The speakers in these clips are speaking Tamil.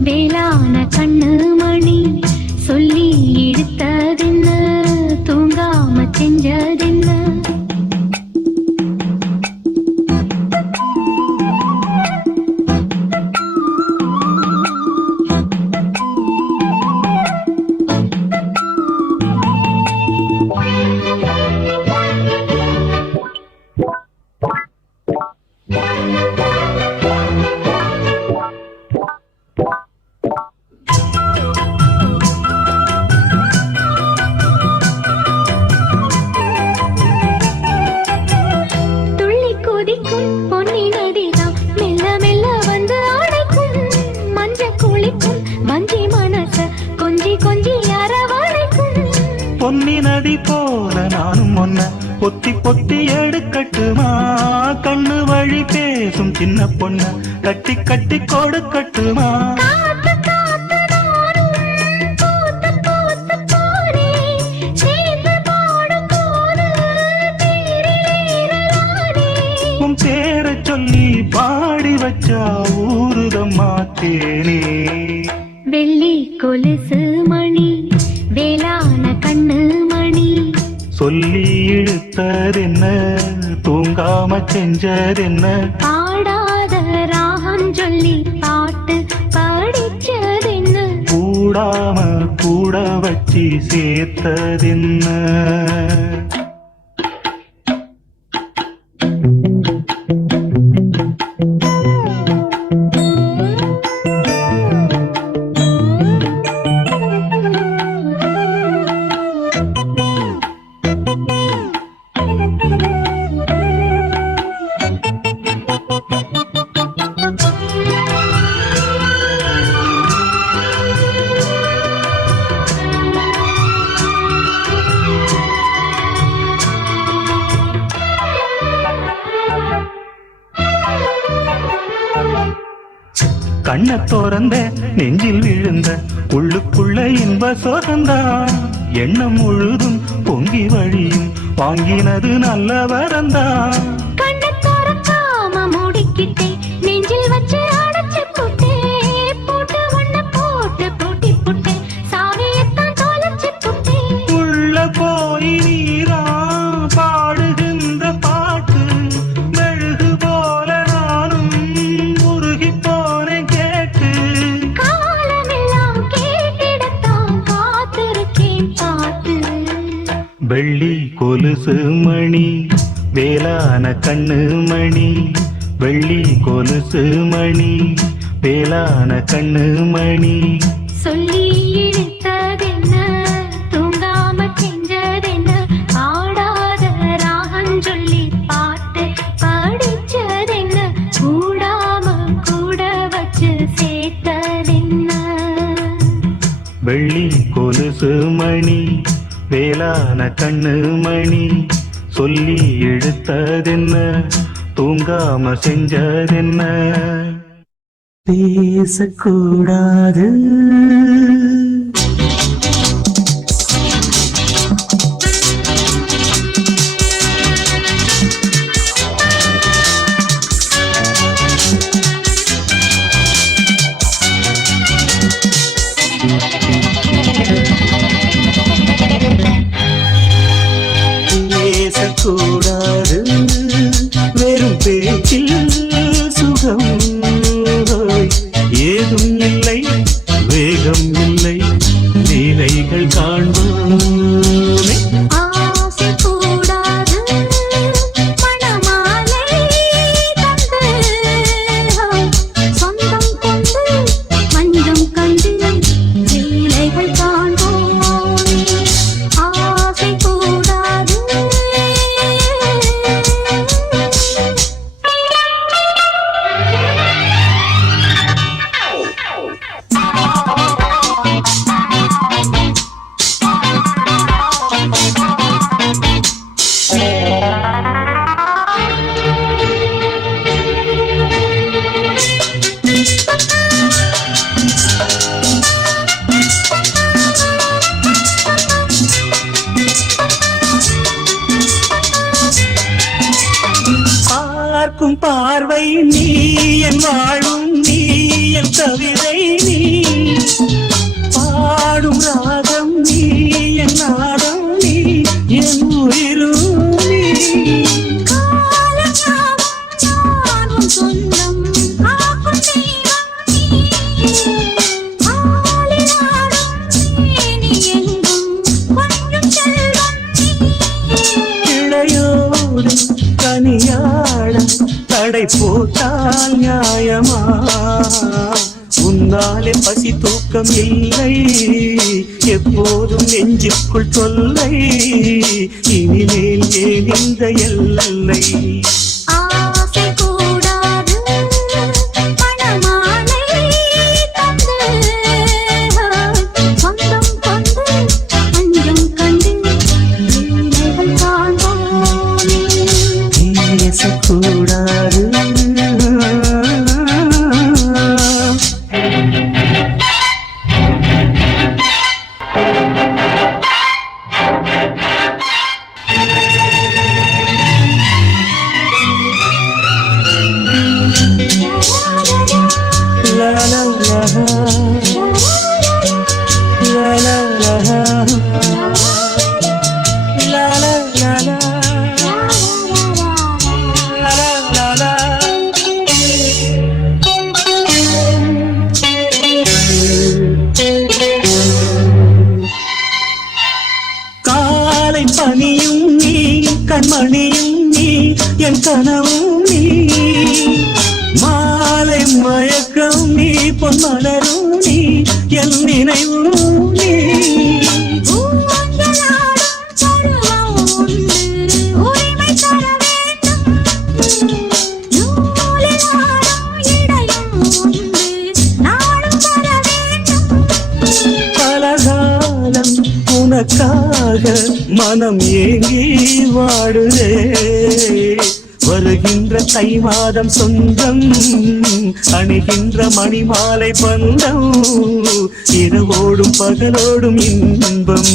வேளான கண்ணு மணி சொல்லி இழுத்ததென்ன தூங்காம செஞ்சதென்ன? குதிக்கும் பொன்னி நதிதான் மெல்ல மெல்ல வந்து அணைக்கும் மஞ்ச குளிக்கும் வஞ்சி மனச கொஞ்சி கொஞ்சி அரவணைக்கும். பொன்னி நதி போல நானும் ஒன்ன பொத்தி பொத்தி எடுக்கட்டுமா? கண்ணு வழி பேசும் சின்ன பொண்ண கட்டி கட்டி கொடுக்கட்டுமா? பாடி வச்சா ஊருதம்மா தேனே வெள்ளி கொலுசு மணி வேளான கண்ணு மணி. சொல்லி இழுத்ததென்ன தூங்காம செஞ்சதென்ன. பாடாத ராகம் சொல்லி பாட்டு படிச்சதென்ன. கூடாம கூட வச்சு சேர்த்ததென்ன. இன்ப சோகந்தான் எண்ணம் முழுதும் பொங்கி வழியும். வாங்கினது நல்ல வரந்தான் கண்ணை திறக்காம கொலுசு மணி வேளான கண்ணு மணி வெள்ளி கொலுசு மணி வேளான கண்ணு மணி. சொல்லி வேளான கண்ணு மணி சொல்லி எடுத்ததென்ன தூங்காம செஞ்சதென்ன? பேசக்கூடாது. இனிமேல் ஏன் இந்த எல்லை? மயக்கம் நீ பொன்மலரும் நீ என் நினைவும் நீ. உனக்காக மனம் ஏங்கி வாடுதே. வருகின்ற தை மாதம் சொந்தம் அணுகின்ற மணிமாலை பந்தம் இரவோடும் பகலோடும் இன்பம்.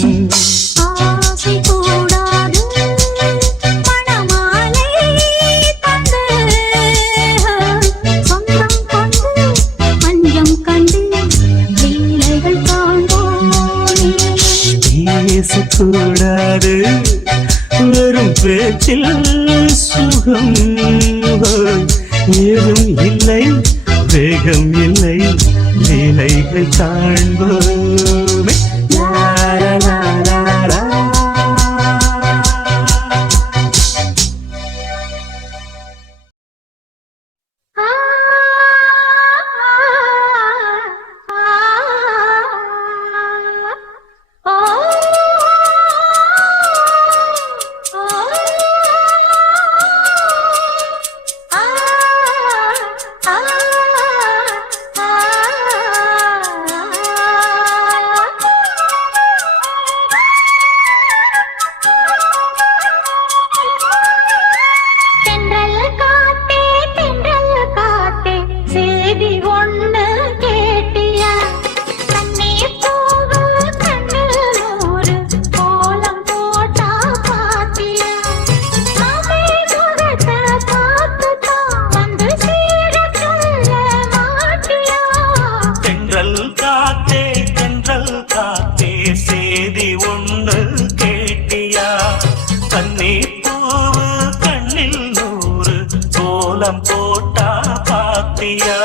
கோலம் போட்டா பாத்தியா?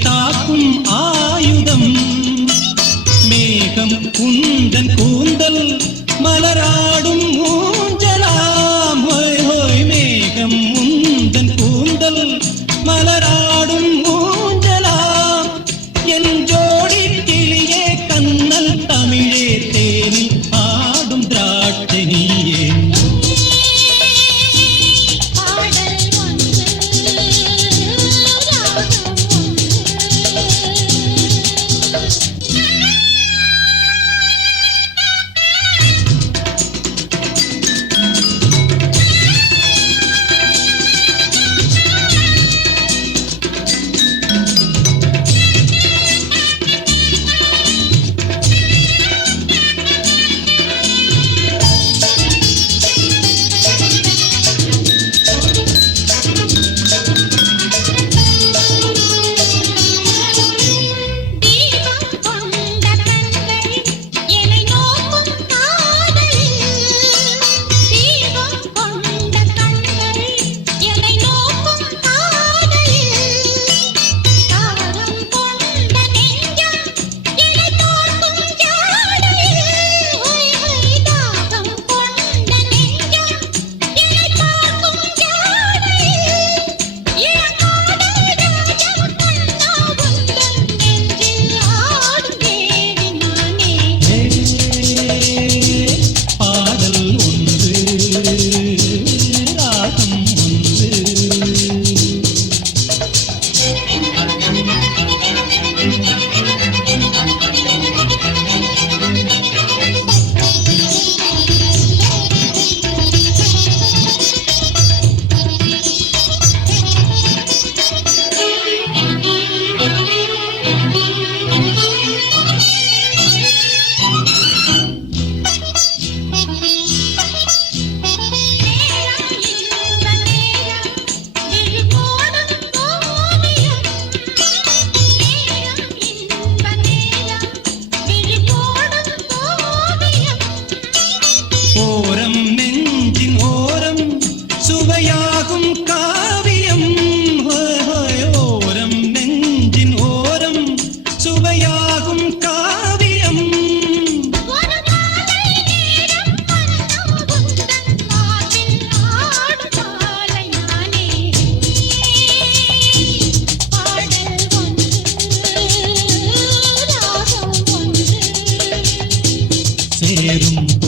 ta ഉയരും